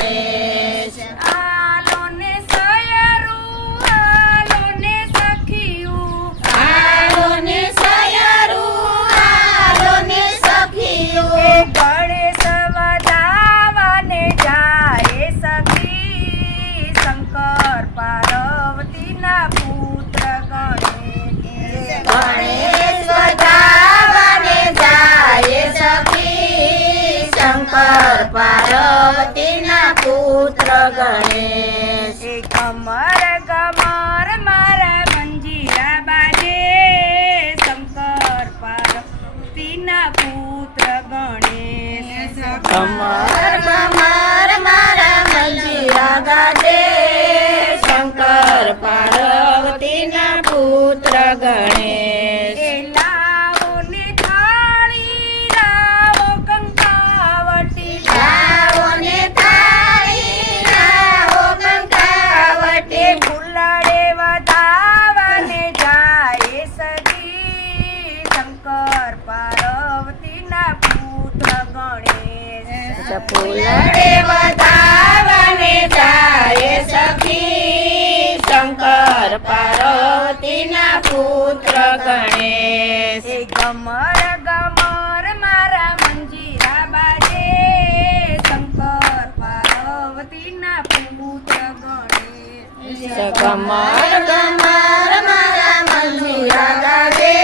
ગણેશ પાર્વતીના પુત્ર ગણેશ. કમર કમર મારા મંજીરા બાજે શંકર પાર્વતીના પુત્ર ગણેશ. કમર કમર મારા મંજીરા ગાજે શંકર પાર્વતીના ગણેશ ફૂલડે વધાવને જાય સખી શંકર પાર્વતીના પુત્ર ગણેશ એ ગમર ગમર મારા મંજીરા બાજે શંકર પાર્વતીના પુત્ર ગણેશ કમર કમર મારા મંજીરા ગાજે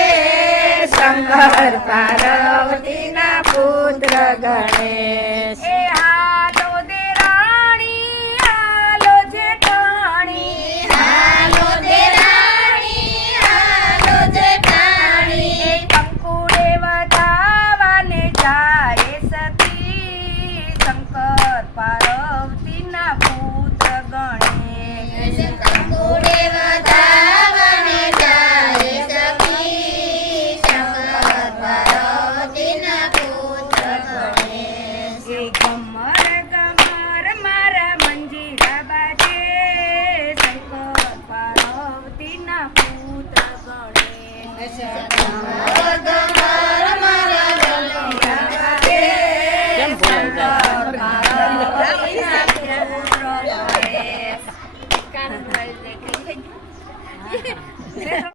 શંકર પાર્વતીના પુત્ર ગણેશ. એ હાલો દે રાણી હાલો જેઠાણી હાલો દે રાણી હાલો જેઠાણી એ કંકુડે વધાવાને જાય સતી. શંકર પાર્વતીના